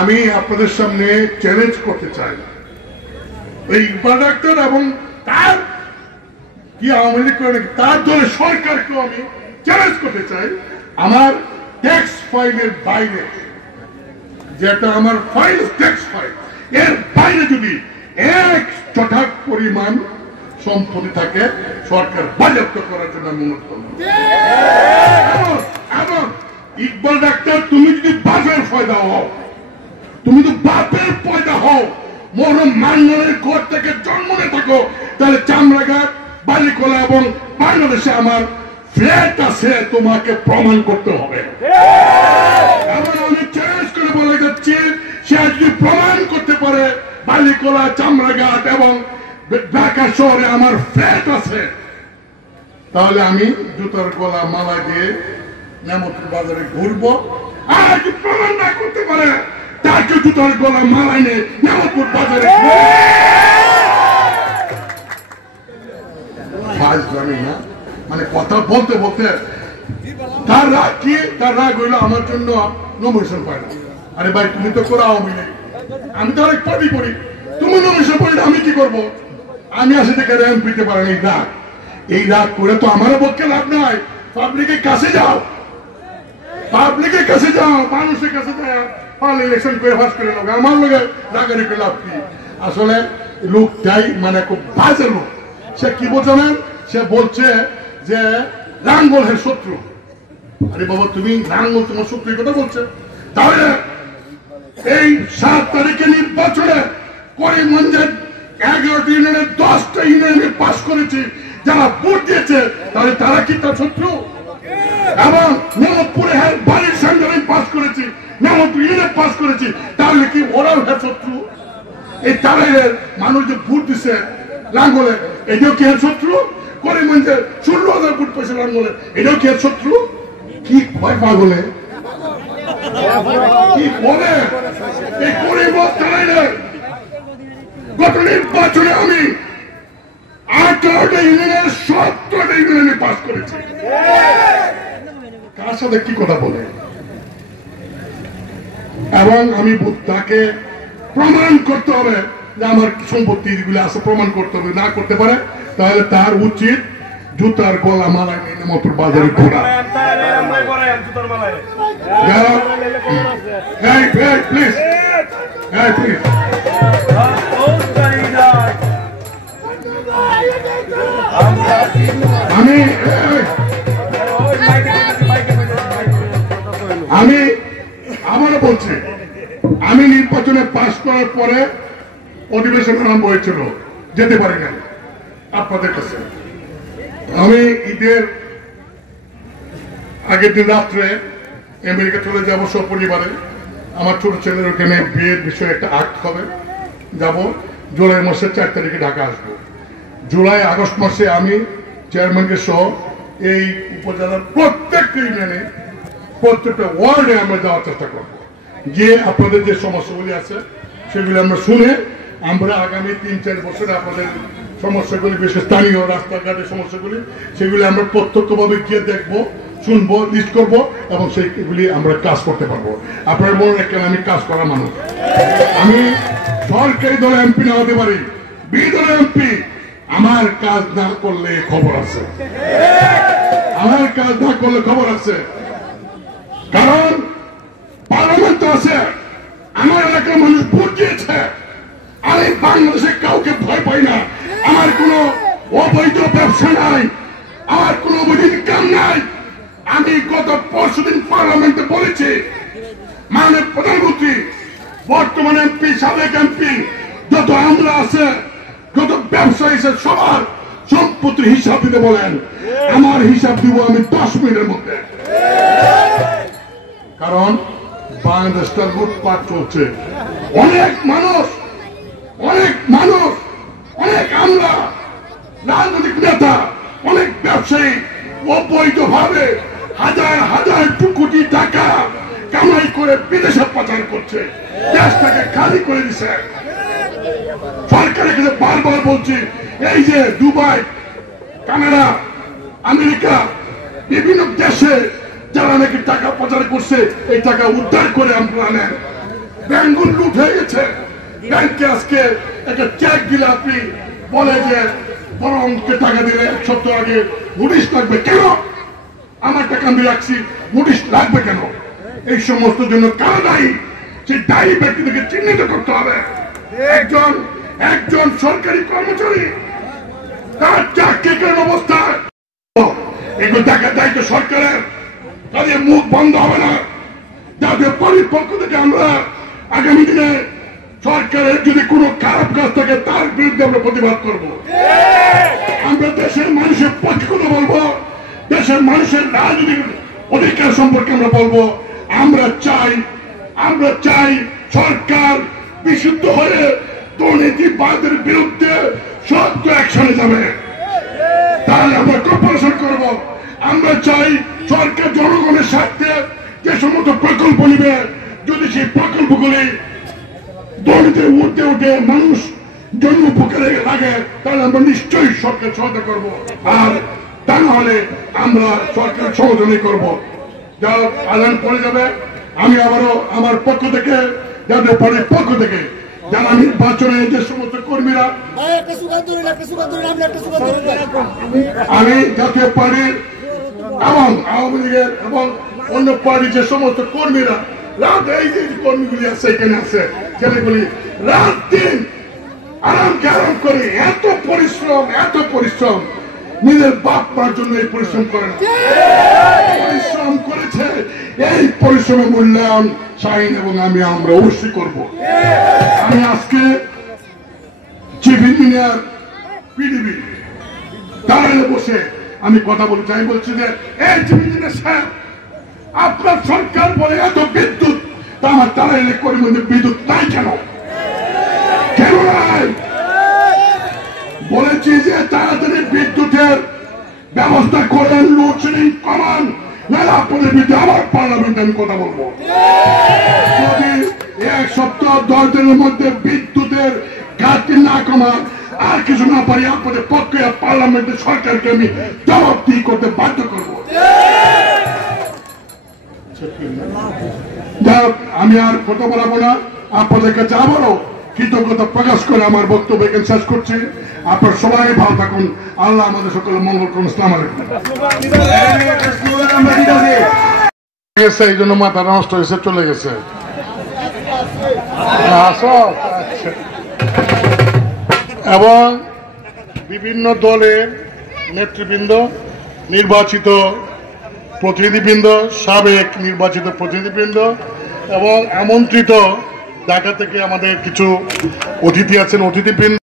আমি আপনাদের সামনে চ্যালেঞ্জ করতে চাই, এই ইকবাল ডাক্তার এবং তার কি আওয়ামী লীগ করে নাকি তার দলের সরকারকেও আমি চ্যালেঞ্জ করতে চাই, আমার ট্যাক্স ফাইলের বাইরে, যেটা আমার ফাইল ট্যাক্স ফাইল, এর বাইরে যদি এক চটাক পরিমাণ সম্পত্তি থাকে সরকার বাজেয়াপ্ত করার জন্য আমি অনুরোধ করব। এবং ইকবাল ডাক্তার, তুমি যদি বাপের পয়দা হও, তুমি তো বাপের পয়দা হও, মরম মাননের ঘর থেকে জন্ম নিয়ে থাকো, তাহলে চামড়াঘাট, বালিকোলা এবং বাংলাদেশে আমার ফ্ল্যাট আছে, তোমাকে প্রমাণ করতে হবে। এবং আমি চ্যালেঞ্জ করে বলে যাচ্ছি, সে যদি প্রমাণ করতে পারে বালিকোলা, চামড়াঘাট এবং ঢাকা শহরে আমার ফ্ল্যাট আছে, তাহলে আমি জুতার গলা মালা দিয়ে নেমতুর বাজারে ঘুরবো। আর যদি প্রমাণ না করতে পারে, তাকে জুতার গলা মালা নিয়ে নেমতুর বাজারে জানি না, মানে কথা বলতে বলতে তার রাগ কি, তার রাগ হইলো আমার জন্য নমিনেশন পায় না। আরে ভাই, তুমি তো করো আওয়ামী লীগ, আমি তো অনেক পার্টি করি, তুমি নমিনেশন পাই, আমি কি করবো? আমি আসে থেকে র্যাম্প দিতে পারেন। এই রাগ করে তো আমারও পক্ষে লাভ নাই। পাবলিকের কাছে যাও, পাবলিকের কাছে যাও, মানুষের কাছে যাও, ইলেকশন করে ফাঁস করে লোক আমার লোক রাগারি করে লাভ কি? আসলে লোকটাই মানে খুব বাজে লোক। সে কি বলছে না, সে বলছে যে লাঙ্গল হের শত্রু। আরে বাবা, তুমি লাঙ্গল তোমার শত্রুর কথা বলছে? তাহলে এই 7 তারিখে নির্বাচনে করিমগঞ্জের 11টি ইউনিয়নের 10টা ইউনিয়নে পাস করেছি, যারা ভোট দিয়েছে, তাহলে তারা কি তার শত্রু? এবং নেমতপুরে বাড়ির সঙ্গে আমি পাস করেছি, নেমতপুর ইউনিয়নে পাস করেছি, তাহলে কি ওরাও হ্যাঁ শত্রু? এই তারাইয়ের মানুষ যে ভোট দিছে লাঙ্গলে, এটাও কি এর শত্রু? করিমগঞ্জের 16,000 ভোট পেয়েছে লাঙ্গলে, এটাও কি এর শত্রু? কি ভয় পাগলে কি বলে এই করিমগঞ্জ তারাইয়ের গত নির্বাচনে আমি 18টা ইউনিয়নের 17টা ইউনিয়নে পাস করেছি। কার সাথে কি কথা বলে? এবং আমি তাকে প্রমাণ করতে হবে যে আমার সম্পত্তি যেগুলো আছে প্রমাণ করতে হবে। না করতে পারে তাহলে তার উচিত জুতার গলা মালা নিয়ে মতো বাজারে ঘোরা। প্লিজ আমি আবারও বলছি, আমি নির্বাচনে পাশ করার পরে অধিবেশন আরম্ভ হয়েছিল, যেতে পারি না আপনাদের কাছে। আমি ঈদের আগের দিন রাত্রে আমেরিকা চলে যাব সপরিবারে। আমার ছোট ছেলের ওখানে বিয়ের বিষয়ে একটা আক্ট হবে, যাব। জুলাই মাসের 4 তারিখে ঢাকা আসবো। জুলাই আগস্ট মাসে আমি চেয়ারম্যানকে সহ এই উপজেলার প্রত্যেকটা ইউনিয়নে, প্রত্যেকটা ওয়ার্ডে আমরা যাওয়ার চেষ্টা করবো, যে আপনাদের যে সমস্যাগুলি আছে সেগুলি আমরা শুনে আমরা আগামী 3-4 বছরে আপনাদের সমস্যাগুলি, বিশেষ স্থানীয় রাস্তাঘাটের সমস্যাগুলি, সেগুলি আমরা প্রত্যক্ষভাবে গিয়ে দেখবো, শুনবো, লিস্ট করবো এবং সেইগুলি আমরা কাজ করতে পারবো। আপনার মনে রাখেন, আমি কাজ করা মানুষ। আমি সরকারি দলে এমপি না হতে পারি, বিরোধী দলের এমপি। আমার কাজ না করলে খবর আছে, আমার কাজ না করলে খবর আছে। কারণ পার্লামেন্ট আছে, আমার এলাকার মানুষ ভোট দিয়েছে। আমি বাংলাদেশে কাউকে ভয় পাই না। আমার কোনো অবৈধ ব্যবসা নাই, আমার কোনো অবৈধ ইনকাম নাই। আমি গত পরশুদিন পার্লামেন্টে বলেছি, মাননীয় প্রধানমন্ত্রী, বর্তমান এমপি, সাবেক এমপি, যত আমলা আছে, যত ব্যবসায়ী আছে, সবার সম্পত্তির হিসাব দিতে বলেন। আমার হিসাব দিব আমি 10 মিনিটের মধ্যে। কারণ বাংলাদেশটা লুটপাট চলছে। অনেক মানুষ, অনেক আমলা, রাজনৈতিক নেতা, অনেক ব্যবসায়ী অবৈধভাবে হাজার কোটি টাকা কামাই করে বিদেশে পাচার করছে, দেশটাকে খালি করে দিচ্ছে। সরকারের কাছে বারবার বলছি, এই যে দুবাই, কানাডা, আমেরিকা, বিভিন্ন দেশে যারা নাকি টাকা পাচার করছে, এই টাকা উদ্ধার করে আপনারা নেন। ব্যাংকগুলো লুট হয়ে গেছে। ব্যাংকে আজকে একটা চেক দিলে আপনি বলে যে বড় অঙ্কের টাকা দিলে 1 সপ্তাহ আগে নোটিশ লাগবে কেন? আমার টাকা আমি রাখছি, নোটিশ লাগবে কেন? এই সমস্ত জন্য কারা দায়ী? সেই দায়ী ব্যক্তিদেরকে চিহ্নিত করতে হবে। একজন সরকারি কর্মচারী তার চাকরি কেন অবস্থা, এগুলো দেখার দায়িত্ব সরকারের। তাদের মুখ বন্ধ হবে না। যাদের পক্ষ থেকে আমরা আগামী দিনে সরকারের যদি কোনো খারাপ কাজ থাকে তার বিরুদ্ধে আমরা প্রতিবাদ করব। আমরা দেশের মানুষের পক্ষে কথা বলবো, দেশের মানুষের রাজনৈতিক অধিকার সম্পর্কে আমরা বলবো। আমরা চাই সরকার বিশুদ্ধ হয়ে দুর্নীতিবাদের বিরুদ্ধে শক্ত অ্যাকশনে যাবে, তাহলে আমরা কর্পোরেশন করব। আমরা চাই সরকার জনগণের স্বার্থে যে সমস্ত প্রকল্প নিবে, যদি সেই প্রকল্পগুলি দুর্নীতির উঠে মানুষ জন্য উপকারে লাগে, তাহলে আমরা নিশ্চয়ই সরকার সহায়তা করব। আর তা না হলে আমরা সরকার সহযোগী করব। যা আদান পড়ে যাবে, আমি আবারও আমার পক্ষ থেকে, যাদের পরের পক্ষ থেকে যারা নির্বাচনে যে সমস্ত কর্মীরা, আমি জাতীয় পার্টির এবং আওয়ামী লীগের এবং অন্য পার্টির যে সমস্ত কর্মীরা রাত, এই যে কর্মীগুলি আছে এখানে আছে, ছেলেগুলি রাত দিন আরাম করে এত পরিশ্রম নিজের বাপ মার জন্য এই পরিশ্রম করে না, পরিশ্রম করেছে। এই পরিশ্রমের মূল্যায়ন শাহিন এবং আমরা অবশ্যই করব। আমি আজকে চিফ ইঞ্জিনিয়ার পিডিবি দাঁড়ায় বসে আমি কথা বলতে চাই, বলছি যে এই চিফ ইঞ্জিনিয়ার সাহেব, আপনার সরকার বলে এত বিদ্যুৎ, তা আমার টাঙ্গাইলের করিমগঞ্জে বিদ্যুৎ নাই কেন? কেন নাই? বলেছি যে তাড়াতাড়ি বিদ্যুতের ব্যবস্থা করেন, লোডশেডিং কমান, নাহলে আপনাদের বিরুদ্ধে আবার পার্লামেন্টে আমি কথা বলবো। যদি 1 সপ্তাহ 10 দিনের মধ্যে বিদ্যুতের ঘাটতি না কমান, আর কিছু না পারি, আপনাদের পক্ষে পার্লামেন্টে সরকারকে আমি জবাবদিহি করতে বাধ্য করবো। আমি আর কথা বলাবো না, আপনাদের কাছে আবারও কৃতজ্ঞতা প্রকাশ করে আমার বক্তব্য এখানে শেষ করছি। আপনার সবাই ভালো থাকুন, আল্লাহ আমাদের সকলের মঙ্গল করুন। আসসালামু আলাইকুম। এই জন্য মাথা নষ্ট হয়েছে, চলে গেছে। এবং বিভিন্ন দলের নেতৃবৃন্দ, নির্বাচিত প্রতিনিধিবৃন্দ, সাবেক নির্বাচিত প্রতিনিধিবৃন্দ এবং আমন্ত্রিত ঢাকা থেকে আমাদের কিছু অতিথি আছেন, অতিথিবৃন্দ।